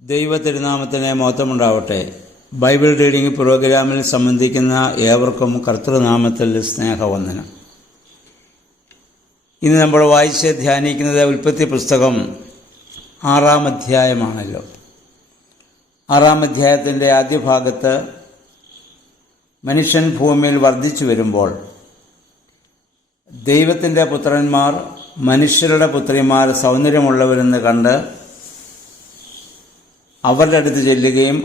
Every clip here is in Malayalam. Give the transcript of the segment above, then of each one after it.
ദൈവ തിരുനാമത്തിന് മഹത്വമുണ്ടാവട്ടെ. ബൈബിൾ റീഡിംഗ് പ്രോഗ്രാമിൽ സംബന്ധിക്കുന്ന ഏവർക്കും കർത്തൃനാമത്തിൽ സ്നേഹവന്ദനം. ഇന്ന് നമ്മൾ വായിച്ച് ധ്യാനിക്കുന്നത് ഉൽപ്പത്തി പുസ്തകം 6-ാം അധ്യായമാണല്ലോ. 6-ാം അധ്യായത്തിൻ്റെ ആദ്യ ഭാഗത്ത് മനുഷ്യൻ ഭൂമിയിൽ വർദ്ധിച്ചു വരുമ്പോൾ ദൈവത്തിൻ്റെ പുത്രന്മാർ മനുഷ്യരുടെ പുത്രിമാർ സൗന്ദര്യമുള്ളവരെന്ന് കണ്ട് അവരുടെ അടുത്ത് ചെല്ലുകയും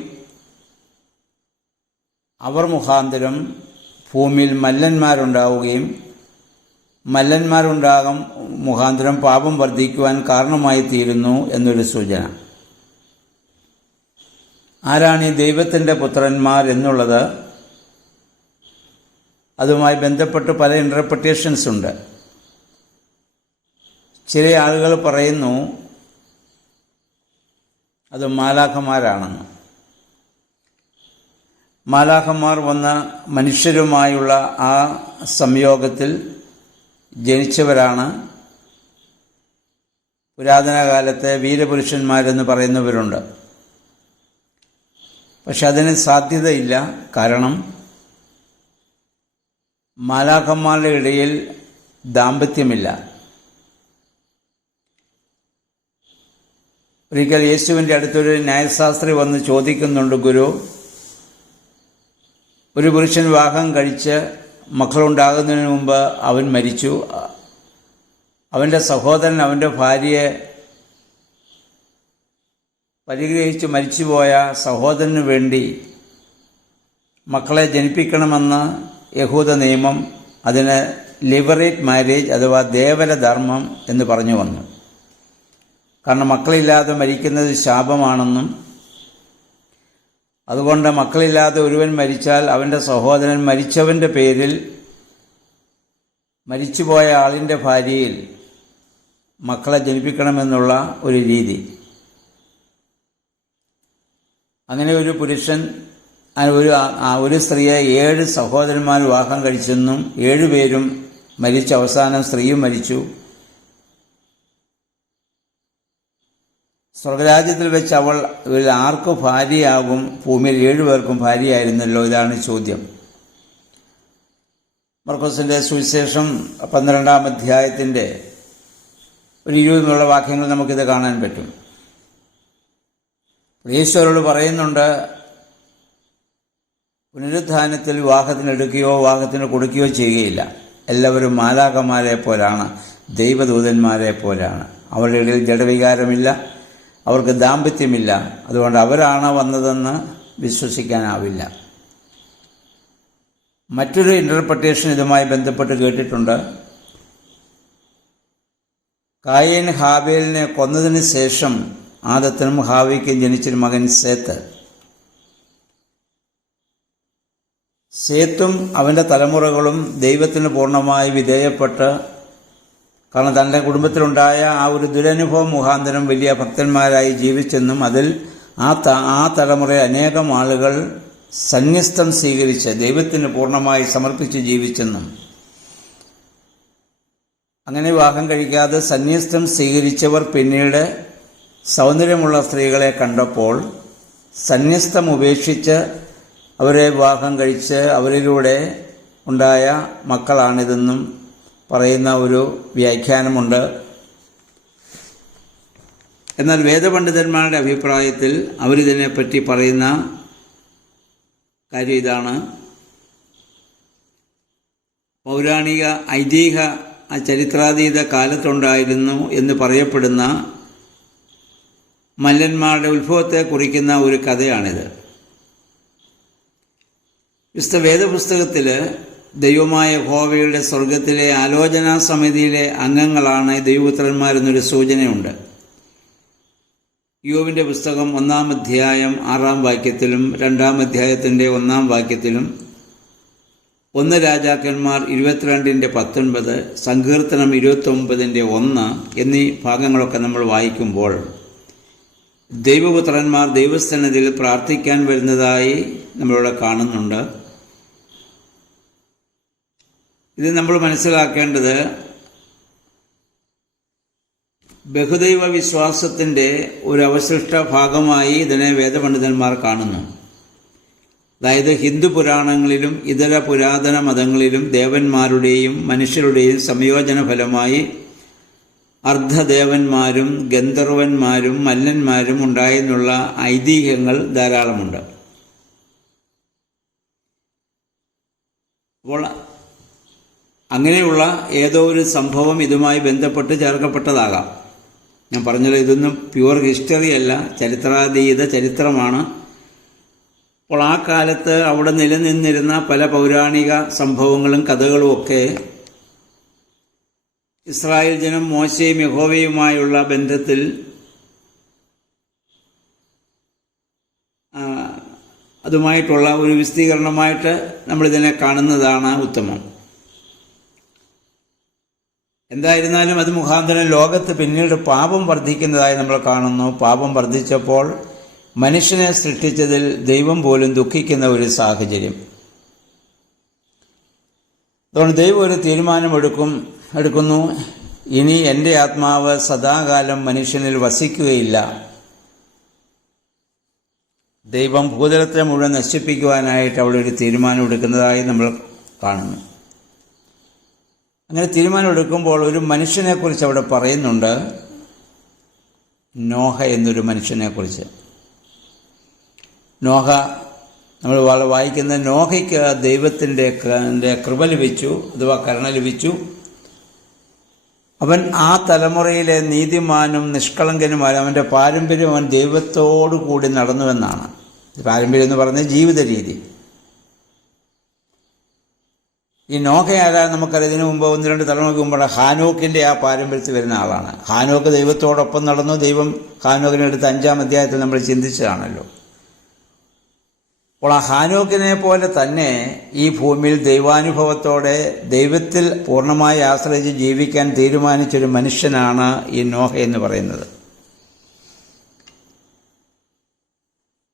അവർ മുഖാന്തരം ഭൂമിയിൽ മല്ലന്മാരുണ്ടാവുകയും മല്ലന്മാരുണ്ടാകും മുഖാന്തരം പാപം വർദ്ധിക്കുവാൻ കാരണമായി തീരുന്നു എന്നൊരു സൂചന. ആരാണ് ഈ ദൈവത്തിൻ്റെ പുത്രന്മാർ എന്നുള്ളത്, അതുമായി ബന്ധപ്പെട്ട് പല ഇൻ്റർപ്രിട്ടേഷൻസ് ഉണ്ട്. ചില ആളുകൾ പറയുന്നു അത് മാലാഖമാരാണെന്ന്. മാലാഖമാർ വന്ന മനുഷ്യരുമായുള്ള ആ സംയോഗത്തിൽ ജനിച്ചവരാണ് പുരാതന കാലത്തെ വീരപുരുഷന്മാരെന്ന് പറയുന്നവരുണ്ട്. പക്ഷെ അതിന് സാധ്യതയില്ല. കാരണം മാലാഖമാരുടെ ഇടയിൽ ദാമ്പത്യമില്ല. ഒരിക്കൽ യേശുവിൻ്റെ അടുത്തൊരു ന്യായശാസ്ത്രി വന്ന് ചോദിക്കുന്നുണ്ട്, ഗുരു, ഒരു പുരുഷൻ വിവാഹം കഴിച്ച് മക്കളുണ്ടാകുന്നതിന് മുമ്പ് അവൻ മരിച്ചു. അവൻ്റെ സഹോദരൻ അവൻ്റെ ഭാര്യയെ പരിഗ്രഹിച്ച് മരിച്ചുപോയ സഹോദരന് വേണ്ടി മക്കളെ ജനിപ്പിക്കണമെന്ന് യഹൂദ നിയമം, അതിന് ലിബറേറ്റ് മാരേജ് അഥവാ ദേവരധർമ്മം എന്ന് പറഞ്ഞു വന്നു. കാരണം മക്കളില്ലാതെ മരിക്കുന്നത് ശാപമാണെന്നും അതുകൊണ്ട് മക്കളില്ലാതെ ഒരുവൻ മരിച്ചാൽ അവൻ്റെ സഹോദരൻ മരിച്ചവൻ്റെ പേരിൽ മരിച്ചുപോയ ആളിൻ്റെ ഭാര്യയിൽ മക്കളെ ജനിപ്പിക്കണമെന്നുള്ള ഒരു രീതി. അങ്ങനെ ഒരു പുരുഷൻ ഒരു സ്ത്രീയെ 7 സഹോദരന്മാർ വിവാഹം കഴിച്ചെന്നും 7 പേരും മരിച്ച അവസാനം സ്ത്രീയും മരിച്ചു. സ്വർഗരാജ്യത്തിൽ വെച്ച് അവൾ ആർക്ക് ഭാര്യയാകും? ഭൂമിയിൽ 7 പേർക്കും ഭാര്യയായിരുന്നല്ലോ. ഇതാണ് ചോദ്യം. മർക്കോസിന്റെ സുവിശേഷം 12-ാം അധ്യായത്തിൻ്റെ ഒരു 20 വാക്യങ്ങൾ നമുക്കിത് കാണാൻ പറ്റും. യേശുവരോട് പറയുന്നുണ്ട്, പുനരുത്ഥാനത്തിൽ വിവാഹത്തിനെടുക്കുകയോ വിവാഹത്തിന് കൊടുക്കുകയോ ചെയ്യുകയില്ല. എല്ലാവരും മാലാഖമാരെ പോലാണ്, ദൈവദൂതന്മാരെ പോലാണ്. അവരുടെ ഇടയിൽ ജഡവികാരമില്ല, അവർക്ക് ദാമ്പത്യമില്ല. അതുകൊണ്ട് അവരാണ് വന്നതെന്ന് വിശ്വസിക്കാനാവില്ല. മറ്റൊരു ഇൻ്റർപ്രിട്ടേഷൻ ഇതുമായി ബന്ധപ്പെട്ട് കേട്ടിട്ടുണ്ട്. കായീൻ ഹാബേലിനെ കൊന്നതിന് ശേഷം ആദത്തിനും ഹാവയ്ക്കും ജനിച്ചൊരു മകൻ സേത്തും അവൻ്റെ തലമുറകളും ദൈവത്തിന് പൂർണ്ണമായി വിധേയപ്പെട്ട്, കാരണം തൻ്റെ കുടുംബത്തിലുണ്ടായ ആ ഒരു ദുരനുഭവം മുഖാന്തരം വലിയ ഭക്തന്മാരായി ജീവിച്ചെന്നും അതിൽ ആ തലമുറയിൽ അനേകം ആളുകൾ സന്യസ്തം സ്വീകരിച്ച് ദൈവത്തിന് പൂർണ്ണമായി സമർപ്പിച്ച് ജീവിച്ചെന്നും, അങ്ങനെ വിവാഹം കഴിക്കാതെ സന്യസ്തം സ്വീകരിച്ചവർ പിന്നീട് സൗന്ദര്യമുള്ള സ്ത്രീകളെ കണ്ടപ്പോൾ സന്യസ്തം ഉപേക്ഷിച്ച് അവരെ വിവാഹം കഴിച്ച് അവരിലൂടെ ഉണ്ടായ മക്കളാണിതെന്നും പറയുന്ന ഒരു വ്യാഖ്യാനമുണ്ട്. എന്നാൽ വേദപണ്ഡിതന്മാരുടെ അഭിപ്രായത്തിൽ അവരിതിനെപ്പറ്റി പറയുന്ന കാര്യം ഇതാണ്: പൗരാണിക ഐതിഹ്യ ചരിത്രാതീത കാലത്തുണ്ടായിരുന്നു എന്ന് പറയപ്പെടുന്ന മല്ലന്മാരുടെ ഉത്ഭവത്തെ കുറിക്കുന്ന ഒരു കഥയാണിത്. വിശുദ്ധ വേദപുസ്തകത്തിൽ ദൈവമായ യഹോവയുടെ സ്വർഗത്തിലെ ആലോചനാ സമിതിയിലെ അംഗങ്ങളാണ് ദൈവപുത്രന്മാരെന്നൊരു സൂചനയുണ്ട്. യോബിൻ്റെ പുസ്തകം 1-ാം അധ്യായം 6-ാം വാക്യത്തിലും 2-ാം അധ്യായത്തിൻ്റെ 1-ാം വാക്യത്തിലും 1 രാജാക്കന്മാർ 22-19, സങ്കീർത്തനം 29-1 എന്നീ ഭാഗങ്ങളൊക്കെ നമ്മൾ വായിക്കുമ്പോൾ ദൈവപുത്രന്മാർ ദൈവസന്നിധിയിൽ പ്രാർത്ഥിക്കാൻ വരുന്നതായി നമ്മളിവിടെ കാണുന്നുണ്ട്. ഇത് നമ്മൾ മനസ്സിലാക്കേണ്ടത്, ബഹുദൈവ വിശ്വാസത്തിൻ്റെ ഒരു അവശിഷ്ട ഭാഗമായി ഇതിനെ വേദപണ്ഡിതന്മാർ കാണുന്നു. അതായത് ഹിന്ദു പുരാണങ്ങളിലും ഇതര പുരാതന മതങ്ങളിലും ദേവന്മാരുടെയും മനുഷ്യരുടെയും സംയോജന ഫലമായി അർദ്ധദേവന്മാരും ഗന്ധർവന്മാരും മല്ലന്മാരും ഉണ്ടായെന്നുള്ള ഐതിഹ്യങ്ങൾ ധാരാളമുണ്ട്. അപ്പോൾ അങ്ങനെയുള്ള ഏതോ ഒരു സംഭവം ഇതുമായി ബന്ധപ്പെട്ട് ചേർക്കപ്പെട്ടതാകാം. ഞാൻ പറഞ്ഞല്ലോ, ഇതൊന്നും പ്യുവർ ഹിസ്റ്ററി അല്ല, ചരിത്രാതീത ചരിത്രമാണ്. അപ്പോൾ ആ കാലത്ത് അവിടെ നിലനിന്നിരുന്ന പല പൗരാണിക സംഭവങ്ങളും കഥകളും ഒക്കെ ഇസ്രായേൽ ജനം മോശയും യഹോവയുമായുള്ള ബന്ധത്തിൽ അതുമായിട്ടുള്ള ഒരു വിശദീകരണമായിട്ട് നമ്മളിതിനെ കാണുന്നതാണ് ഉത്തമം. എന്തായിരുന്നാലും അത് മുഖാന്തരം ലോകത്ത് പിന്നീട് പാപം വർദ്ധിക്കുന്നതായി നമ്മൾ കാണുന്നു. പാപം വർദ്ധിച്ചപ്പോൾ മനുഷ്യനെ സൃഷ്ടിച്ചതിൽ ദൈവം പോലും ദുഃഖിക്കുന്ന ഒരു സാഹചര്യം. അതുകൊണ്ട് ദൈവം ഒരു തീരുമാനമെടുക്കുന്നു, ഇനി എൻ്റെ ആത്മാവ് സദാകാലം മനുഷ്യനിൽ വസിക്കുകയില്ല. ദൈവം ഭൂതലത്തെ മുഴുവൻ നശിപ്പിക്കുവാനായിട്ട് അവിടെ ഒരു തീരുമാനമെടുക്കുന്നതായി നമ്മൾ കാണുന്നു. അങ്ങനെ തീരുമാനമെടുക്കുമ്പോൾ ഒരു മനുഷ്യനെക്കുറിച്ച് അവിടെ പറയുന്നുണ്ട്, നോഹ എന്നൊരു മനുഷ്യനെക്കുറിച്ച്. നോഹ നമ്മൾ വായിക്കുന്ന നോഹയ്ക്ക് ദൈവത്തിൻ്റെ കൃപ ലഭിച്ചു, അഥവാ കരുണ ലഭിച്ചു. അവൻ ആ തലമുറയിലെ നീതിമാനും നിഷ്കളങ്കനുമായ അവൻ്റെ പാരമ്പര്യം അവൻ ദൈവത്തോടു കൂടി നടന്നുവെന്നാണ്. പാരമ്പര്യം എന്ന് പറയുന്നത് ജീവിത രീതി. ഈ നോഹ ആരാ നമുക്കറിയാം. ഇതിനു മുമ്പ് 1-2 തലമുറയ്ക്ക് മുമ്പ് ഹാനോക്കിൻ്റെ ആ പാരമ്പര്യത്തിൽ വരുന്ന ആളാണ്. ഹാനോക്ക് ദൈവത്തോടൊപ്പം നടന്നു. ദൈവം ഹാനോക്കിനെ എടുത്ത് 5-ാം അധ്യായത്തിൽ നമ്മൾ ചിന്തിച്ചതാണല്ലോ. അപ്പോൾ ആ ഹാനോക്കിനെ പോലെ തന്നെ ഈ ഭൂമിയിൽ ദൈവാനുഭവത്തോടെ ദൈവത്തിൽ പൂർണ്ണമായി ആശ്രയിച്ച് ജീവിക്കാൻ തീരുമാനിച്ചൊരു മനുഷ്യനാണ് ഈ നോഹ എന്ന് പറയുന്നത്.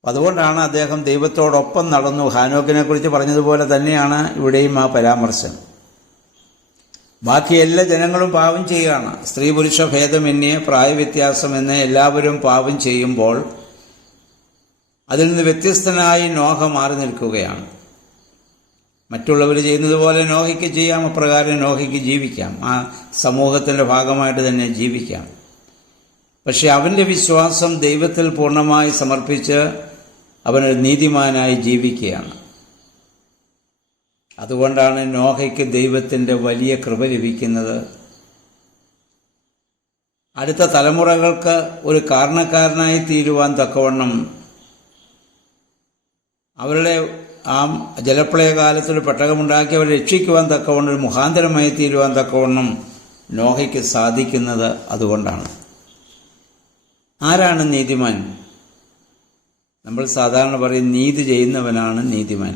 അതുകൊണ്ടാണ് അദ്ദേഹം ദൈവത്തോടൊപ്പം നടന്നു. ഹാനോക്കിനെ കുറിച്ച് പറഞ്ഞതുപോലെ തന്നെയാണ് ഇവിടെയും ആ പരാമർശം. ബാക്കി എല്ലാ ജനങ്ങളും പാപം ചെയ്യുകയാണ്. സ്ത്രീ പുരുഷ ഭേദമന്യേ പ്രായവ്യത്യാസമെന്ന് എല്ലാവരും പാപം ചെയ്യുമ്പോൾ അതിൽ നിന്ന് വ്യത്യസ്തനായി നോഹ മാറി നിൽക്കുകയാണ്. മറ്റുള്ളവർ ചെയ്യുന്നത് പോലെ നോഹയ്ക്ക് ചെയ്യാം, അപ്രകാരം നോഹയ്ക്ക് ജീവിക്കാം, ആ സമൂഹത്തിൻ്റെ ഭാഗമായിട്ട് തന്നെ ജീവിക്കാം. പക്ഷെ അവൻ്റെ വിശ്വാസം ദൈവത്തിൽ പൂർണ്ണമായി സമർപ്പിച്ച് അവനൊരു നീതിമാനായി ജീവിക്കുകയാണ്. അതുകൊണ്ടാണ് നോഹയ്ക്ക് ദൈവത്തിൻ്റെ വലിയ കൃപ ലഭിക്കുന്നത്. അടുത്ത തലമുറകൾക്ക് ഒരു കാരണക്കാരനായി തീരുവാൻ തക്കവണ്ണം, അവരുടെ ആ ജലപ്രളയകാലത്തൊരു പെട്ടകമുണ്ടാക്കി അവരെ രക്ഷിക്കുവാൻ തക്കവണ്ണം, ഒരു മുഖാന്തരമായി തീരുവാൻ തക്കവണ്ണം നോഹയ്ക്ക് സാധിക്കുന്നത് അതുകൊണ്ടാണ്. ആരാണ് നീതിമാൻ? നമ്മൾ സാധാരണ പറയും നീതി ചെയ്യുന്നവനാണ് നീതിമാൻ.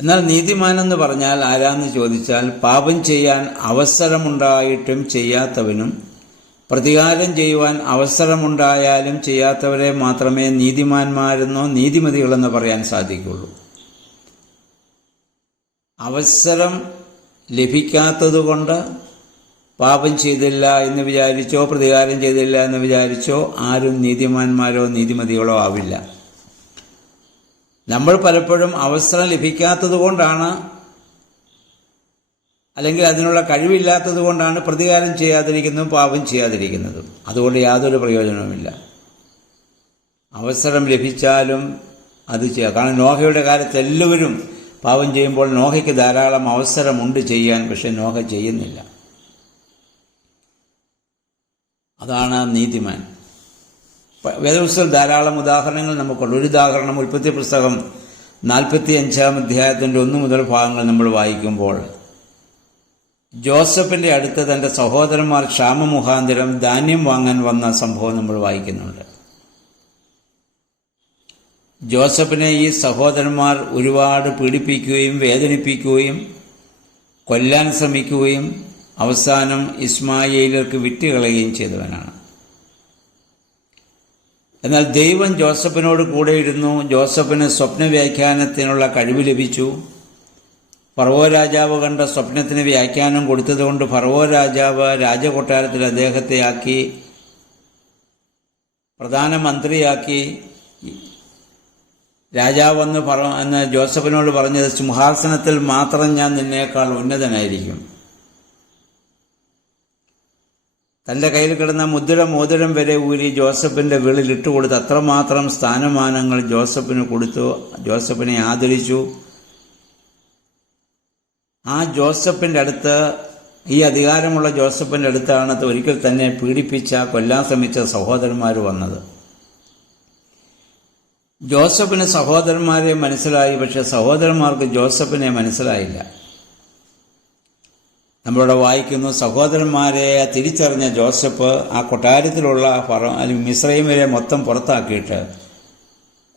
എന്നാൽ നീതിമാൻ എന്ന് പറഞ്ഞാൽ ആരാന്ന് ചോദിച്ചാൽ, പാപം ചെയ്യാൻ അവസരമുണ്ടായിട്ടും ചെയ്യാത്തവനും പ്രതികാരം ചെയ്യുവാൻ അവസരമുണ്ടായാലും ചെയ്യാത്തവരെ മാത്രമേ നീതിമാന്മാരെന്നോ നീതിമതികളെന്നോ പറയാൻ സാധിക്കുള്ളൂ. അവസരം ലഭിക്കാത്തതുകൊണ്ട് പാപം ചെയ്തില്ല എന്ന് വിചാരിച്ചോ പ്രതികാരം ചെയ്തില്ല എന്ന് വിചാരിച്ചോ ആരും നീതിമാന്മാരോ നീതിമതികളോ ആവില്ല. നമ്മൾ പലപ്പോഴും അവസരം ലഭിക്കാത്തത് കൊണ്ടാണ്, അല്ലെങ്കിൽ അതിനുള്ള കഴിവില്ലാത്തത് കൊണ്ടാണ് പ്രതികാരം ചെയ്യാതിരിക്കുന്നതും പാപം ചെയ്യാതിരിക്കുന്നതും. അതുകൊണ്ട് യാതൊരു പ്രയോജനവുമില്ല. അവസരം ലഭിച്ചാലും അത് ചെയ്യുക. കാരണം നോഹയുടെ കാലത്ത് എല്ലാവരും പാപം ചെയ്യുമ്പോൾ നോഹയ്ക്ക് ധാരാളം അവസരമുണ്ട് ചെയ്യാൻ, പക്ഷെ നോഹ ചെയ്യുന്നില്ല. അതാണ് നീതിമാൻ. വേദപുസ്തകത്തിൽ ധാരാളം ഉദാഹരണങ്ങൾ നമുക്കുണ്ട്. ഒരു ഉദാഹരണം ഉൽപ്പത്തി പുസ്തകം 45-ാം അധ്യായത്തിൻ്റെ 1 മുതൽ ഭാഗങ്ങൾ നമ്മൾ വായിക്കുമ്പോൾ, ജോസഫിൻ്റെ അടുത്ത് തൻ്റെ സഹോദരന്മാർ ക്ഷാമമുഖാന്തരം ധാന്യം വാങ്ങാൻ വന്ന സംഭവം നമ്മൾ വായിക്കുന്നുണ്ട്. ജോസഫിനെ ഈ സഹോദരന്മാർ ഒരുപാട് പീഡിപ്പിക്കുകയും വേദനിപ്പിക്കുകയും കൊല്ലാൻ ശ്രമിക്കുകയും അവസാനം ഇസ്മായേലർക്ക് വിറ്റുകളയുകയും ചെയ്തവനാണ്. എന്നാൽ ദൈവം ജോസഫിനോട് കൂടെയിരുന്നു. ജോസഫിന് സ്വപ്നവ്യാഖ്യാനത്തിനുള്ള കഴിവ് ലഭിച്ചു. ഫറവോ രാജാവ് കണ്ട സ്വപ്നത്തിന് വ്യാഖ്യാനം കൊടുത്തതുകൊണ്ട് ഫറവോ രാജാവ് രാജകൊട്ടാരത്തിൽ അദ്ദേഹത്തെ ആക്കി പ്രധാനമന്ത്രിയാക്കി. രാജാവ് എന്ന് ജോസഫിനോട് പറഞ്ഞത്, സിംഹാസനത്തിൽ മാത്രം ഞാൻ നിന്നേക്കാൾ ഉന്നതനായിരിക്കും. തൻ്റെ കയ്യിൽ കിടന്ന മോതിരം വരെ ഊരി ജോസഫിൻ്റെ വിളിൽ ഇട്ടുകൊടുത്ത് അത്രമാത്രം സ്ഥാനമാനങ്ങൾ ജോസഫിന് കൊടുത്തു. ജോസഫിനെ ആദരിച്ചു. ആ ജോസഫിൻ്റെ അടുത്ത്, ഈ അധികാരമുള്ള ജോസഫിൻ്റെ അടുത്താണ് ഒരിക്കൽ തന്നെ പീഡിപ്പിച്ച, കൊല്ലാൻ ശ്രമിച്ച സഹോദരന്മാർ വന്നത്. ജോസഫിന് സഹോദരന്മാരെ മനസ്സിലായി, പക്ഷെ സഹോദരന്മാർക്ക് ജോസഫിനെ മനസ്സിലായില്ല. നമ്മളിവിടെ വായിക്കുന്നു, സഹോദരന്മാരെ തിരിച്ചറിഞ്ഞ ജോസഫ് ആ കൊട്ടാരത്തിലുള്ള മിസ്രൈമിലെ മൊത്തം പുറത്താക്കിയിട്ട്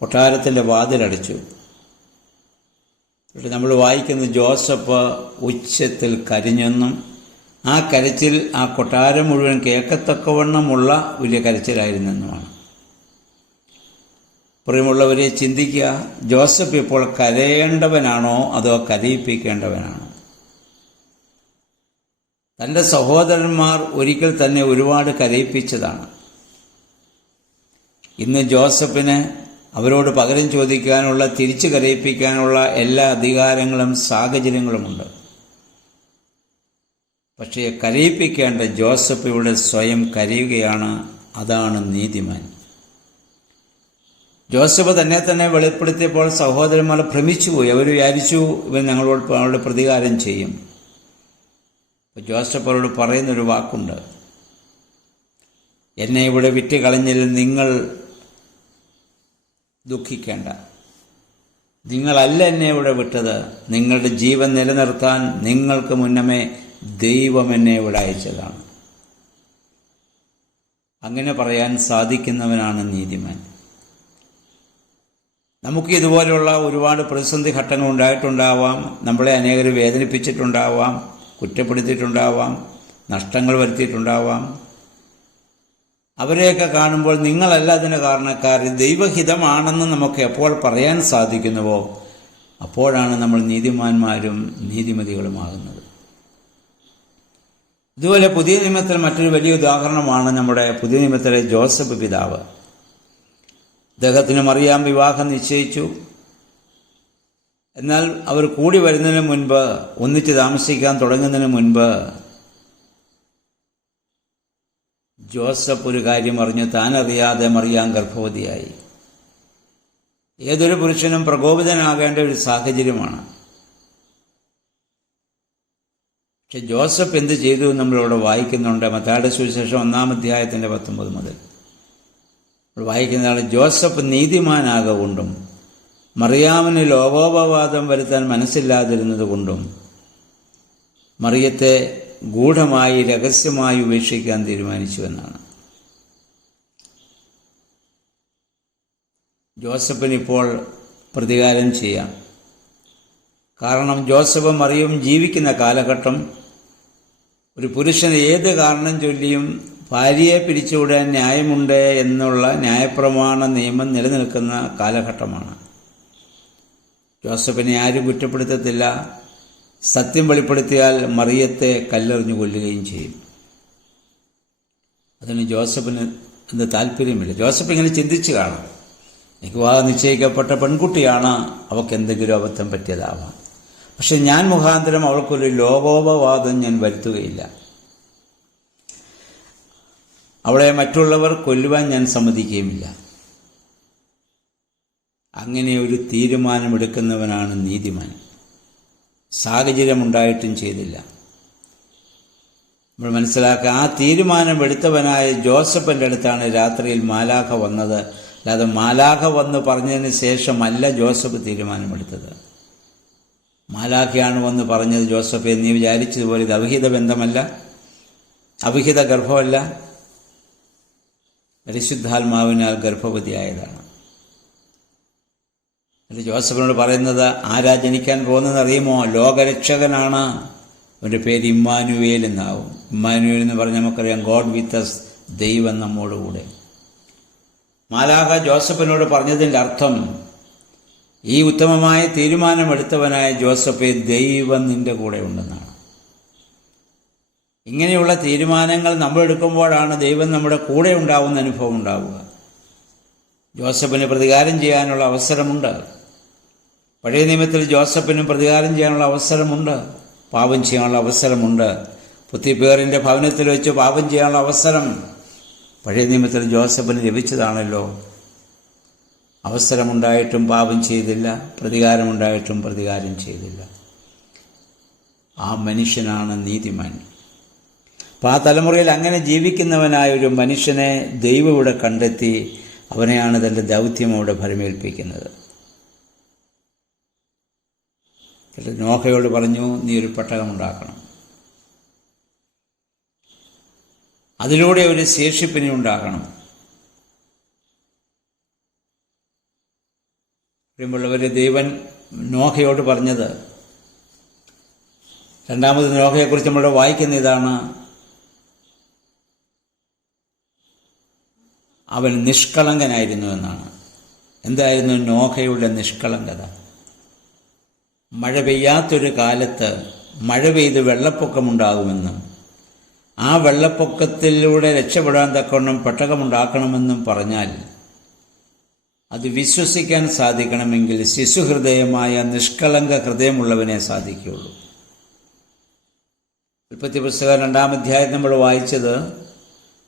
കൊട്ടാരത്തിൻ്റെ വാതിലടച്ചു. നമ്മൾ വായിക്കുന്ന ജോസഫ് ഉച്ചത്തിൽ കരഞ്ഞെന്നും ആ കരച്ചിൽ ആ കൊട്ടാരം മുഴുവൻ കേൾക്കത്തക്കവണ്ണമുള്ള വലിയ കരച്ചിലായിരുന്നെന്നുമാണ്. പ്രിയമുള്ളവരെ, ചിന്തിക്കുക, ജോസഫ് ഇപ്പോൾ കരയേണ്ടവനാണോ അതോ കരയിപ്പിക്കേണ്ടവനാണോ? തൻ്റെ സഹോദരന്മാർ ഒരിക്കൽ തന്നെ ഒരുപാട് കരയിപ്പിച്ചതാണ്. ഇന്ന് ജോസഫിന് അവരോട് പകരം ചോദിക്കാനുള്ള, തിരിച്ചു കരയിപ്പിക്കാനുള്ള എല്ലാ അധികാരങ്ങളും സാഹചര്യങ്ങളുമുണ്ട്. പക്ഷേ കരയിപ്പിക്കേണ്ട ജോസഫ് ഇവിടെ സ്വയം കരയുകയാണ്. അതാണ് നീതിമാൻ. ജോസഫ് തന്നെ വെളിപ്പെടുത്തിയപ്പോൾ സഹോദരന്മാർ ഭ്രമിച്ചുപോയി. അവർ വിചാരിച്ചു ഇവൻ ഞങ്ങളോട് പ്രതികാരം ചെയ്യും. ജോസഫ് അവരോട് പറയുന്നൊരു വാക്കുണ്ട്, എന്നെ ഇവിടെ വിറ്റ് കളഞ്ഞതിൽ നിങ്ങൾ ദുഃഖിക്കേണ്ട. നിങ്ങളല്ല എന്നെ ഇവിടെ വിട്ടത്. നിങ്ങളുടെ ജീവൻ നിലനിർത്താൻ നിങ്ങൾക്ക് മുന്നമേ ദൈവം എന്നെ ഇവിടെ അയച്ചതാണ്. അങ്ങനെ പറയാൻ സാധിക്കുന്നവനാണ് നീതിമാൻ. നമുക്ക് ഇതുപോലെയുള്ള ഒരുപാട് പ്രതിസന്ധി ഘട്ടങ്ങൾ ഉണ്ടായിട്ടുണ്ടാവാം. നമ്മളെ അനേകർ വേദനിപ്പിച്ചിട്ടുണ്ടാവാം, കുറ്റപ്പെടുത്തിയിട്ടുണ്ടാവാം, നഷ്ടങ്ങൾ വരുത്തിയിട്ടുണ്ടാവാം. അവരെയൊക്കെ കാണുമ്പോൾ നിങ്ങളല്ല അതിന് കാരണക്കാർ, ദൈവഹിതമാണെന്ന് നമുക്ക് എപ്പോൾ പറയാൻ സാധിക്കുന്നുവോ അപ്പോഴാണ് നമ്മൾ നീതിമാന്മാരും നീതിമതികളുമാകുന്നത്. ഇതുപോലെ പുതിയ നിയമത്തിൽ മറ്റൊരു വലിയ ഉദാഹരണമാണ് നമ്മുടെ പുതിയ നിയമത്തിലെ ജോസഫ് പിതാവ്. അദ്ദേഹത്തിന് മറിയാം വിവാഹം നിശ്ചയിച്ചു. എന്നാൽ അവർ കൂടി വരുന്നതിന് മുൻപ്, ഒന്നിച്ച് താമസിക്കാൻ തുടങ്ങുന്നതിന് മുൻപ് ജോസഫ് ഒരു കാര്യം അറിഞ്ഞു. താനറിയാതെ മറിയാം ഗർഭവതിയായി. ഏതൊരു പുരുഷനും പ്രകോപിതനാകേണ്ട ഒരു സാഹചര്യമാണ്. പക്ഷെ ജോസഫ് എന്ത് ചെയ്തു നമ്മളിവിടെ വായിക്കുന്നുണ്ട്. മത്തായിയുടെ സുവിശേഷം 1-ാം അധ്യായത്തിൻ്റെ 19 മുതൽ വായിക്കുന്നതാണ്, ജോസഫ് നീതിമാനാകൊണ്ടും മറിയാമിന് ലോകോപവാദം വരുത്താൻ മനസ്സില്ലാതിരുന്നത് കൊണ്ടും മറിയത്തെ ഗൂഢമായി രഹസ്യമായി ഉപേക്ഷിക്കാൻ തീരുമാനിച്ചു എന്നാണ്. ജോസഫിനിപ്പോൾ പ്രതികാരം ചെയ്യാം. കാരണം ജോസഫ് മറിയം ജീവിക്കുന്ന കാലഘട്ടം ഒരു പുരുഷന് ഏത് കാരണം ചൊല്ലിയും ഭാര്യയെ പിരിച്ചുവിടാൻ ന്യായമുണ്ട് എന്നുള്ള ന്യായപ്രമാണ നിയമം നിലനിൽക്കുന്ന കാലഘട്ടമാണ്. ജോസഫിനെ ആരും കുറ്റപ്പെടുത്തത്തില്ല. സത്യം വെളിപ്പെടുത്തിയാൽ മറിയത്തെ കല്ലെറിഞ്ഞു കൊല്ലുകയും ചെയ്യും. അതിന് ജോസഫിന് എന്ത് താല്പര്യമില്ല. ജോസഫ് ഇങ്ങനെ ചിന്തിച്ചു കാണും, എനിക്ക് വിവാഹം നിശ്ചയിക്കപ്പെട്ട പെൺകുട്ടിയാണ്, അവൾക്ക് എന്തെങ്കിലും അബദ്ധം പറ്റിയതാവാം. പക്ഷെ ഞാൻ മുഖാന്തരം അവൾക്കൊരു ലോകോപവാദം ഞാൻ വരുത്തുകയില്ല. അവളെ മറ്റുള്ളവർ കൊല്ലുവാൻ ഞാൻ സമ്മതിക്കുകയുമില്ല. അങ്ങനെ ഒരു തീരുമാനമെടുക്കുന്നവനാണ് നീതിമാൻ. സാഹചര്യമുണ്ടായിട്ടും ചെയ്തില്ല. നമ്മൾ മനസ്സിലാക്കുക, ആ തീരുമാനമെടുത്തവനായ ജോസഫിൻ്റെ അടുത്താണ് രാത്രിയിൽ മാലാഖ വന്നത്. അല്ലാതെ മാലാഖ വന്ന് പറഞ്ഞതിന് ശേഷമല്ല ജോസഫ് തീരുമാനമെടുത്തത്. മാലാഖയാണ് വന്ന് പറഞ്ഞത്, ജോസഫെ നീ വിചാരിച്ചതുപോലെ ഇത് അവിഹിത ബന്ധമല്ല, അവിഹിത ഗർഭമല്ല, പരിശുദ്ധാത്മാവിനാൽ ഗർഭവതിയായതാണ്. ജോസഫിനോട് പറയുന്നത്, ആരാ ജനിക്കാൻ പോകുന്നത് അറിയുമോ? ലോകരക്ഷകനാണ്. അവൻ്റെ പേര് ഇമ്മാനുവേൽ എന്നാവും. ഇമ്മാനുവേൽ എന്ന് പറഞ്ഞാൽ നമുക്കറിയാം, ഗോഡ് വിത്ത് അസ്, ദൈവം നമ്മോടുകൂടെ. മാലാഖ ജോസഫിനോട് പറഞ്ഞതിൻ്റെ അർത്ഥം, ഈ ഉത്തമമായ തീരുമാനമെടുത്തവനായ ജോസഫെ, ദൈവം നിന്റെ കൂടെ ഉണ്ടെന്നാണ്. ഇങ്ങനെയുള്ള തീരുമാനങ്ങൾ നമ്മൾ എടുക്കുമ്പോഴാണ് ദൈവം നമ്മുടെ കൂടെ ഉണ്ടാവുന്ന അനുഭവം ഉണ്ടാവുക. ജോസഫിന് പ്രതികാരം ചെയ്യാനുള്ള അവസരമുണ്ട്. പഴയ നിയമത്തിൽ ജോസഫിനും പ്രതികാരം ചെയ്യാനുള്ള അവസരമുണ്ട്, പാപം ചെയ്യാനുള്ള അവസരമുണ്ട്. പുത്തിപ്പേറിൻ്റെ ഭവനത്തിൽ വെച്ച് പാപം ചെയ്യാനുള്ള അവസരം പഴയ നിയമത്തിൽ ജോസഫിന് ലഭിച്ചതാണല്ലോ. അവസരമുണ്ടായിട്ടും പാപം ചെയ്തില്ല, പ്രതികാരമുണ്ടായിട്ടും പ്രതികാരം ചെയ്തില്ല. ആ മനുഷ്യനാണ് നീതിമാൻ. അപ്പം ആ തലമുറയിൽ അങ്ങനെ ജീവിക്കുന്നവനായ ഒരു മനുഷ്യനെ ദൈവം ഇവിടെ കണ്ടെത്തി അവനെയാണ് തൻ്റെ ദൗത്യം അവിടെ ഭരമേൽപ്പിക്കുന്നത്. നോഹയോട് പറഞ്ഞു, നീ ഒരു പെട്ടകമുണ്ടാക്കണം, അതിലൂടെ ഒരു ശേഷിപ്പിനെ ഉണ്ടാക്കണം. പ്രിയമുള്ളവരെ, ദൈവൻ നോഹയോട് പറഞ്ഞത്, രണ്ടാമത് നോഹയെക്കുറിച്ച് നമ്മൾ വായിക്കുന്ന ഇതാണ്, അവൻ നിഷ്കളങ്കനായിരുന്നു എന്നാണ്. എന്തായിരുന്നു നോഹയുടെ നിഷ്കളങ്കത? മഴ പെയ്യാത്തൊരു കാലത്ത് മഴ പെയ്ത് വെള്ളപ്പൊക്കമുണ്ടാകുമെന്നും ആ വെള്ളപ്പൊക്കത്തിലൂടെ രക്ഷപ്പെടാൻ തക്കവണ്ണം പെട്ടകമുണ്ടാക്കണമെന്നും പറഞ്ഞാൽ അത് വിശ്വസിക്കാൻ സാധിക്കണമെങ്കിൽ ശിശുഹൃദയമായ നിഷ്കളങ്ക ഹൃദയമുള്ളവനെ സാധിക്കുകയുള്ളൂ. ഉൽപ്പത്തി പുസ്തകം 2-ാം അധ്യായം നമ്മൾ വായിച്ചത്,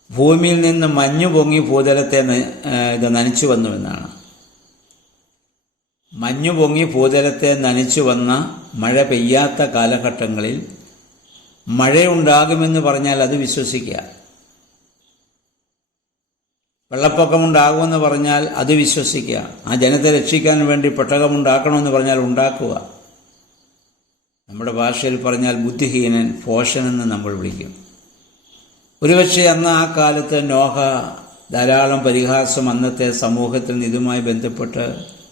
ഭൂമിയിൽ നിന്ന് മഞ്ഞു പൊങ്ങി ഭൂതലത്തെ നനച്ചു വന്നുവെന്നാണ്. മഞ്ഞു പൊങ്ങി ഭൂതലത്തെ നനച്ചു വന്ന മഴ പെയ്യാത്ത കാലഘട്ടങ്ങളിൽ മഴയുണ്ടാകുമെന്ന് പറഞ്ഞാൽ അത് വിശ്വസിക്കുക. വെള്ളപ്പൊക്കമുണ്ടാകുമെന്ന് പറഞ്ഞാൽ അത് വിശ്വസിക്കുക. ആ ജനത്തെ രക്ഷിക്കാൻ വേണ്ടി പെട്ടകമുണ്ടാക്കണമെന്ന് പറഞ്ഞാൽ ഉണ്ടാക്കുക. നമ്മുടെ ഭാഷയിൽ പറഞ്ഞാൽ ബുദ്ധിഹീനൻ, ഭോഷനെന്ന് നമ്മൾ വിളിക്കും. ഒരുപക്ഷെ അന്ന് ആ കാലത്ത് നോഹ ധാരാളം പരിഹാസം അന്നത്തെ സമൂഹത്തിൽ ഇതുമായി ബന്ധപ്പെട്ട്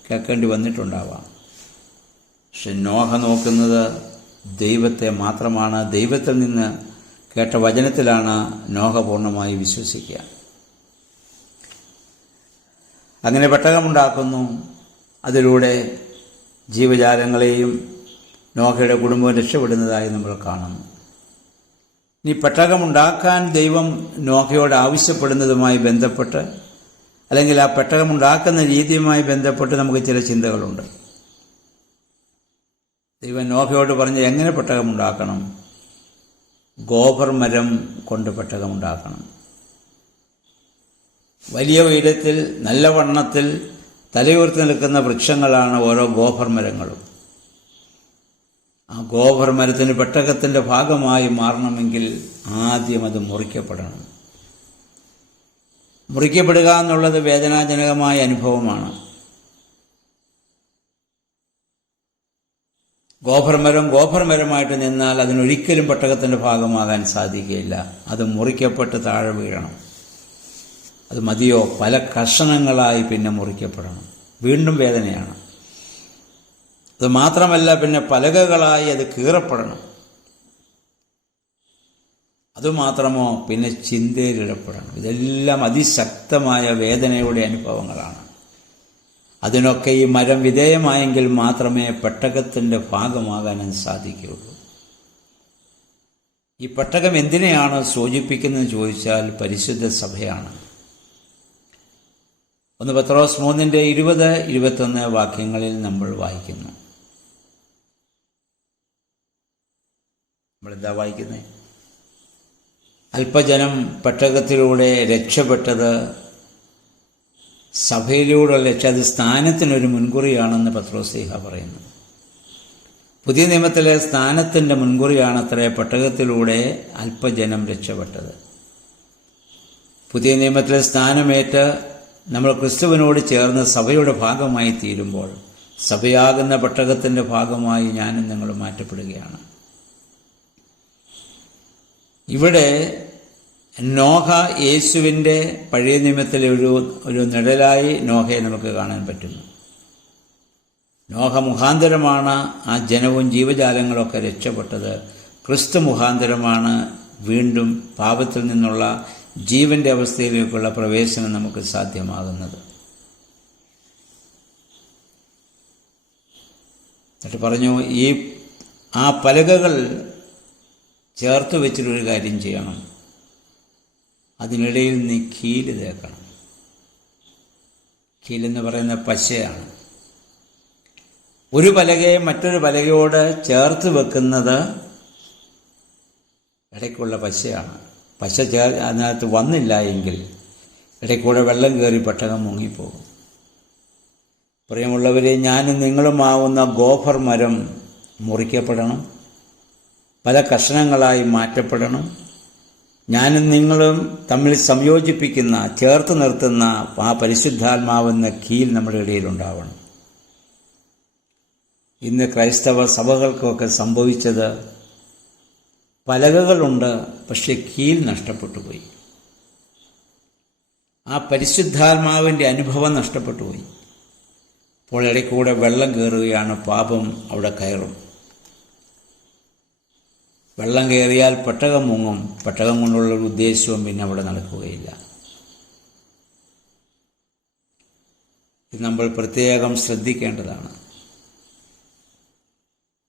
കേൾക്കേണ്ടി വന്നിട്ടുണ്ടാവാം. പക്ഷെ നോഹ നോക്കുന്നത് ദൈവത്തെ മാത്രമാണ്. ദൈവത്തിൽ നിന്ന് കേട്ട വചനത്തിലാണ് നോഹ പൂർണ്ണമായി വിശ്വസിക്കുക. അങ്ങനെ പെട്ടകമുണ്ടാക്കുന്നു. അതിലൂടെ ജീവജാലങ്ങളെയും നോഹയുടെ കുടുംബവും രക്ഷപ്പെടുന്നതായി നമ്മൾ കാണുന്നു. ഇനി പെട്ടകമുണ്ടാക്കാൻ ദൈവം നോഹയോട് ആവശ്യപ്പെടുന്നതുമായി ബന്ധപ്പെട്ട്, അല്ലെങ്കിൽ ആ പെട്ടകമുണ്ടാക്കുന്ന രീതിയുമായി ബന്ധപ്പെട്ട് നമുക്ക് ചില ചിന്തകളുണ്ട്. ദൈവം നോഹയോട് പറഞ്ഞ് എങ്ങനെ പെട്ടകമുണ്ടാക്കണം? ഗോഫർ മരം കൊണ്ട് പെട്ടകമുണ്ടാക്കണം. വലിയ ഉയരത്തിൽ നല്ല വണ്ണത്തിൽ തലയുയർത്തി നിൽക്കുന്ന വൃക്ഷങ്ങളാണ് ഓരോ ഗോഫർ മരങ്ങളും. ആ ഗോഫർ മരത്തിന് പെട്ടകത്തിൻ്റെ ഭാഗമായി മാറണമെങ്കിൽ ആദ്യം അത് മുറിക്കപ്പെടണം. മുറിക്കപ്പെടുക എന്നുള്ളത് വേദനാജനകമായ അനുഭവമാണ്. ഗോഫർ മരമായിട്ട് നിന്നാൽ അതിനൊരിക്കലും പെട്ടകത്തിൻ്റെ ഭാഗമാകാൻ സാധിക്കുകയില്ല. അത് മുറിക്കപ്പെട്ട് താഴെ വീഴണം. അത് മതിയോ, പല കഷണങ്ങളായി പിന്നെ മുറിക്കപ്പെടണം. വീണ്ടും വേദനയാണ്. അത് മാത്രമല്ല, പിന്നെ പലകകളായി അത് കീറപ്പെടണം. അതുമാത്രമോ, പിന്നെ ചിന്തയിലിടപെടണം. ഇതെല്ലാം അതിശക്തമായ വേദനയുടെ അനുഭവങ്ങളാണ്. അതിനൊക്കെ ഈ മരം വിധേയമായെങ്കിൽ മാത്രമേ പെട്ടകത്തിൻ്റെ ഭാഗമാകാനും സാധിക്കുകയുള്ളൂ. ഈ പെട്ടകം എന്തിനെയാണ് സൂചിപ്പിക്കുന്നതെന്ന് ചോദിച്ചാൽ പരിശുദ്ധ സഭയാണ്. 1 പത്രോസ് 3:20-21 വാക്യങ്ങളിൽ നമ്മൾ വായിക്കുന്നു. നമ്മളെന്താ വായിക്കുന്നത്? അല്പജനം പെട്ടകത്തിലൂടെ രക്ഷപ്പെട്ടത് സഭയിലൂടെ അത് സ്ഥാനത്തിനൊരു മുൻകുറിയാണെന്ന് പത്രോസ്ലീഹ പറയുന്നു. പുതിയ നിയമത്തിലെ സ്ഥാനത്തിൻ്റെ മുൻകുറിയാണത്രേ പെട്ടകത്തിലൂടെ അല്പജനം രക്ഷപ്പെട്ടത്. പുതിയ നിയമത്തിലെ സ്ഥാനമേറ്റ് നമ്മൾ ക്രിസ്തുവിനോട് ചേർന്ന് സഭയുടെ ഭാഗമായി തീരുമ്പോൾ സഭയാകുന്ന പെട്ടകത്തിൻ്റെ ഭാഗമായി ഞാനും നിങ്ങൾ മാറ്റപ്പെടുകയാണ്. ഇവിടെ നോഹ യേശുവിൻ്റെ പഴയ നിയമത്തിലെ ഒരു നിഴലായി നോഹയെ നമുക്ക് കാണാൻ പറ്റുന്നു. നോഹ മുഖാന്തരമാണ് ആ ജനവും ജീവജാലങ്ങളൊക്കെ രക്ഷപ്പെട്ടത്. ക്രിസ്തു മുഖാന്തരമാണ് വീണ്ടും പാപത്തിൽ നിന്നുള്ള ജീവൻ്റെ അവസ്ഥയിലേക്കുള്ള പ്രവേശനം നമുക്ക് സാധ്യമാകുന്നത്. എന്നിട്ട് പറഞ്ഞു, ആ പലകകൾ ചേർത്ത് വെച്ചിട്ടൊരു കാര്യം ചെയ്യണം. അതിനിടയിൽ നീ കീല് തേക്കണം. കീലെന്ന് പറയുന്ന പശയാണ്. ഒരു പലകയെ മറ്റൊരു പലകയോട് ചേർത്ത് വെക്കുന്നത് ഇടയ്ക്കുള്ള പശയാണ്. പശ അതിനകത്ത് വന്നില്ല എങ്കിൽ ഇടയ്ക്കൂടെ വെള്ളം കയറി പെട്ടകം മുങ്ങിപ്പോകും. പ്രിയമുള്ളവരെ, ഞാനും നിങ്ങളുമാവുന്ന ഗോഫർ മരം മുറിക്കപ്പെടണം, പല കഷണങ്ങളായി മാറ്റപ്പെടണം. ഞാനും നിങ്ങളും തമ്മിൽ സംയോജിപ്പിക്കുന്ന, ചേർത്ത് നിർത്തുന്ന ആ പരിശുദ്ധാത്മാവെന്ന കീൽ നമ്മുടെ ഇടയിലുണ്ടാവണം. ഇന്ന് ക്രൈസ്തവ സഭകൾക്കൊക്കെ സംഭവിച്ചത്, പലകകളുണ്ട്, പക്ഷെ കീൽ നഷ്ടപ്പെട്ടു പോയി. ആ പരിശുദ്ധാത്മാവിൻ്റെ അനുഭവം നഷ്ടപ്പെട്ടു പോയി. അപ്പോൾ ഇടയ്ക്കൂടെ വെള്ളം കയറുകയാണ്, പാപം അവിടെ കയറും. വെള്ളം കയറിയാൽ പെട്ടകം മുങ്ങും. പെട്ടകം കൊണ്ടുള്ളൊരു ഉദ്ദേശവും പിന്നെ അവിടെ നടക്കുകയില്ല. ഇത് നമ്മൾ പ്രത്യേകം ശ്രദ്ധിക്കേണ്ടതാണ്.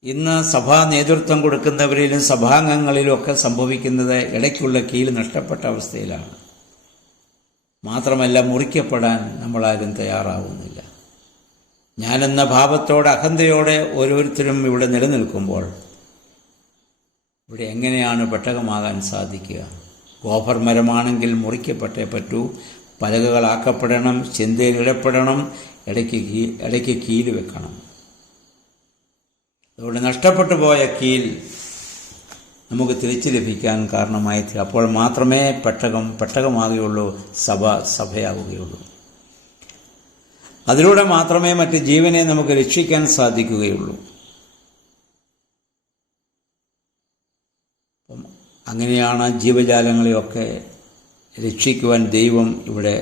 ഇന്ന് സഭാ നേതൃത്വം കൊടുക്കുന്നവരിലും സഭാംഗങ്ങളിലും ഒക്കെ സംഭവിക്കുന്നത് ഇടയ്ക്കുള്ള കീല് നഷ്ടപ്പെട്ട അവസ്ഥയിലാണ്. മാത്രമല്ല, മുറിക്കപ്പെടാൻ നമ്മളാരും തയ്യാറാവുന്നില്ല. ഞാനെന്ന ഭാവത്തോടെ, അഹന്തയോടെ ഓരോരുത്തരും ഇവിടെ നിലനിൽക്കുമ്പോൾ ഇവിടെ എങ്ങനെയാണ് പെട്ടകമാകാൻ സാധിക്കുക? ഗോഫർ മരമാണെങ്കിൽ മുറിക്കപ്പെട്ടേ പറ്റൂ. പലകകളാക്കപ്പെടണം, ചിന്തയിലിടപെടണം, ഇടയ്ക്ക് കീല് വെക്കണം. അതുകൊണ്ട് നഷ്ടപ്പെട്ടു പോയ കീൽ നമുക്ക് തിരിച്ചു ലഭിക്കാൻ കാരണമായി. അപ്പോൾ മാത്രമേ പെട്ടകമാകുകയുള്ളൂ, സഭയാവുകയുള്ളൂ. അതിലൂടെ മാത്രമേ മറ്റ് ജീവനെ നമുക്ക് രക്ഷിക്കാൻ സാധിക്കുകയുള്ളൂ. അങ്ങനെയാണ് ജീവജാലങ്ങളെയൊക്കെ രക്ഷിക്കുവാൻ ദൈവം ഇവിടെ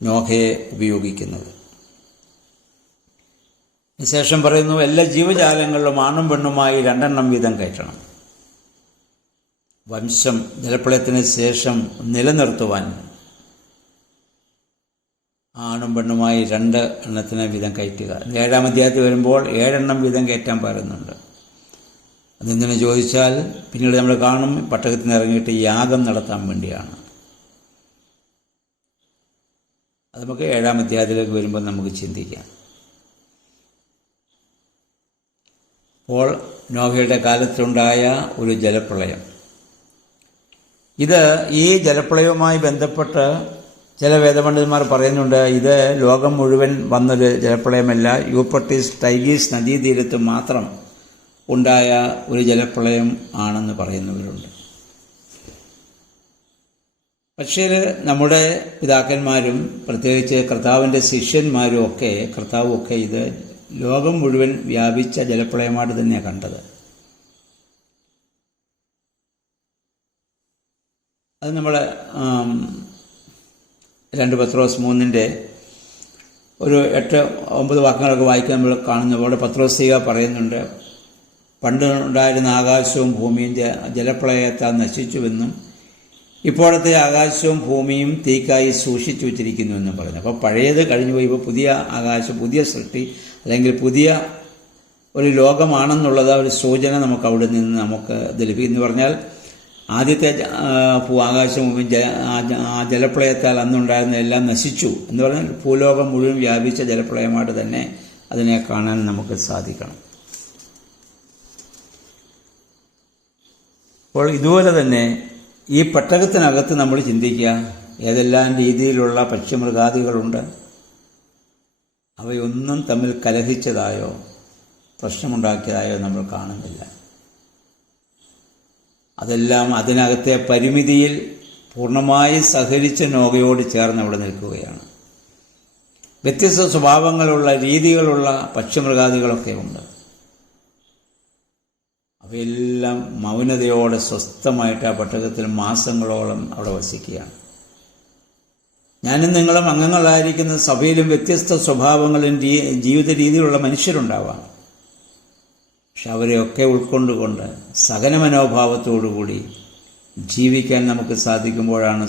നോഹയെ ഉപയോഗിക്കുന്നത്. ശേഷം പറയുന്നു, എല്ലാ ജീവജാലങ്ങളിലും ആണും പെണ്ണുമായി 2 വീതം കയറ്റണം. വംശം ജലപ്രളയത്തിന് ശേഷം നിലനിർത്തുവാൻ ആണും പെണ്ണുമായി 2 വീതം കയറ്റുക. 7-ാം അധ്യായത്തിൽ വരുമ്പോൾ 7 വീതം കയറ്റാൻ പറയുന്നുണ്ട്. അതെന്തിനു ചോദിച്ചാൽ, പിന്നീട് നമ്മൾ കാണും, പട്ടകത്തിന് ഇറങ്ങിയിട്ട് യാഗം നടത്താൻ വേണ്ടിയാണ്. അത് നമുക്ക് 7-ാം അധ്യായത്തിലേക്ക് വരുമ്പോൾ നമുക്ക് ചിന്തിക്കാം. അപ്പോൾ നോഹയുടെ കാലത്തുണ്ടായ ഒരു ജലപ്രളയം, ഈ ജലപ്രളയവുമായി ബന്ധപ്പെട്ട് ചില വേദപണ്ഡിതന്മാർ പറയുന്നുണ്ട്, ഇത് ലോകം മുഴുവൻ വന്നൊരു ജലപ്രളയമല്ല, യൂഫ്രട്ടീസ് ടൈഗ്രീസ് നദീതീരത്ത് മാത്രം ഉണ്ടായ ഒരു ജലപ്രളയം ആണെന്ന് പറയുന്നവരുണ്ട്. പക്ഷേ നമ്മുടെ പിതാക്കന്മാരും പ്രത്യേകിച്ച് കർത്താവിൻ്റെ ശിഷ്യന്മാരും ഒക്കെ, കർത്താവുമൊക്കെ ഇത് ലോകം മുഴുവൻ വ്യാപിച്ച ജലപ്രളയമായിട്ട് തന്നെയാണ് കണ്ടത്. അത് നമ്മൾ 2 പത്രോസ് 3 ഒരു 8-9 വാക്യങ്ങളൊക്കെ വായിക്കാൻ നമ്മൾ കാണുന്ന പോലെ പത്രോസ്ലീഹ പറയുന്നുണ്ട്, പണ്ട് ഉണ്ടായിരുന്ന ആകാശവും ഭൂമിയും ജലപ്രളയത്താൽ നശിച്ചുവെന്നും ഇപ്പോഴത്തെ ആകാശവും ഭൂമിയും തീക്കായി സൂക്ഷിച്ചു വച്ചിരിക്കുന്നുവെന്നും പറയുന്നു. അപ്പോൾ പഴയത് കഴിഞ്ഞുപോയി, ഇപ്പോൾ പുതിയ ആകാശം, പുതിയ സൃഷ്ടി, അല്ലെങ്കിൽ പുതിയ ഒരു ലോകമാണെന്നുള്ളത് ഒരു സൂചന നമുക്ക് അവിടെ നിന്ന് നമുക്ക് ലഭിക്കും. എന്ന് പറഞ്ഞാൽ ആദ്യത്തെ ആകാശവും ജലപ്രളയത്താൽ അന്നുണ്ടായിരുന്ന എല്ലാം നശിച്ചു എന്ന് പറഞ്ഞാൽ ഭൂലോകം മുഴുവൻ വ്യാപിച്ച ജലപ്രളയമായിട്ട് തന്നെ അതിനെ കാണാൻ നമുക്ക് സാധിക്കണം. അപ്പോൾ ഇതുപോലെ തന്നെ ഈ പെട്ടകത്തിനകത്ത് നമ്മൾ ചിന്തിക്കുക, ഏതെല്ലാം രീതിയിലുള്ള പക്ഷിമൃഗാദികളുണ്ട്, അവയൊന്നും തമ്മിൽ കലഹിച്ചതായോ പ്രശ്നമുണ്ടാക്കിയതായോ നമ്മൾ കാണുന്നില്ല. അതെല്ലാം അതിനകത്തെ പരിമിതിയിൽ പൂർണ്ണമായി സഹകരിച്ച് നോഹയോട് ചേർന്ന് അവിടെ നിൽക്കുകയാണ്. വ്യത്യസ്ത സ്വഭാവങ്ങളുള്ള, രീതികളുള്ള പക്ഷിമൃഗാദികളൊക്കെ ഉണ്ട്. അവയെല്ലാം മൗനതയോടെ സ്വസ്ഥമായിട്ട് ആ പെട്ടകത്തിൽ മാസങ്ങളോളം അവിടെ വസിക്കുകയാണ്. ഞാനും നിങ്ങളും അംഗങ്ങളായിരിക്കുന്ന സഭയിലും വ്യത്യസ്ത സ്വഭാവങ്ങളും ജീവിത രീതിയിലുള്ള മനുഷ്യരുണ്ടാവാം. പക്ഷെ അവരെയൊക്കെ ഉൾക്കൊണ്ടുകൊണ്ട് സഹന മനോഭാവത്തോടുകൂടി ജീവിക്കാൻ നമുക്ക് സാധിക്കുമ്പോഴാണ്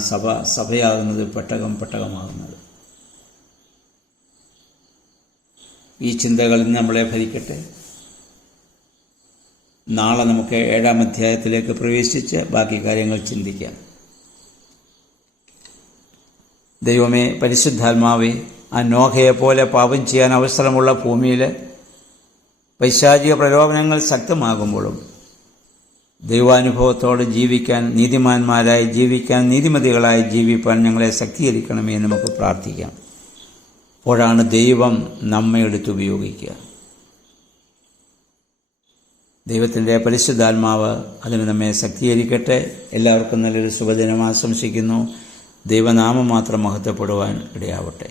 സഭയാകുന്നത്, പെട്ടകമാകുന്നത്. ഈ ചിന്തകൾ നമ്മളെ ഭരിക്കട്ടെ. നാളെ നമുക്ക് 7-ാം അധ്യായത്തിലേക്ക് പ്രവേശിച്ച് ബാക്കി കാര്യങ്ങൾ ചിന്തിക്കാം. ദൈവമേ, പരിശുദ്ധാത്മാവേ, ആ നോഹയെപ്പോലെ പാപം ചെയ്യാൻ അവസരമുള്ള ഭൂമിയിൽ പൈശാചിക പ്രലോഭനങ്ങൾ ശക്തമാകുമ്പോഴും ദൈവാനുഭവത്തോടെ ജീവിക്കാൻ, നീതിമാന്മാരായി ജീവിക്കാൻ, നീതിമതികളായി ജീവിപ്പാൻ ഞങ്ങളെ ശക്തീകരിക്കണമേ എന്ന് നമുക്ക് പ്രാർത്ഥിക്കാം. അപ്പോഴാണ് ദൈവം നമ്മെ എടുത്തുപയോഗിക്കുക. ദൈവത്തിൻ്റെ പരിശുദ്ധാത്മാവ് അതിന് നമ്മെ ശക്തീകരിക്കട്ടെ. എല്ലാവർക്കും നല്ലൊരു ശുഭദിനം ആശംസിക്കുന്നു. ദൈവനാമം മാത്രം മഹത്വപ്പെടുവാൻ ഇടയാവട്ടെ.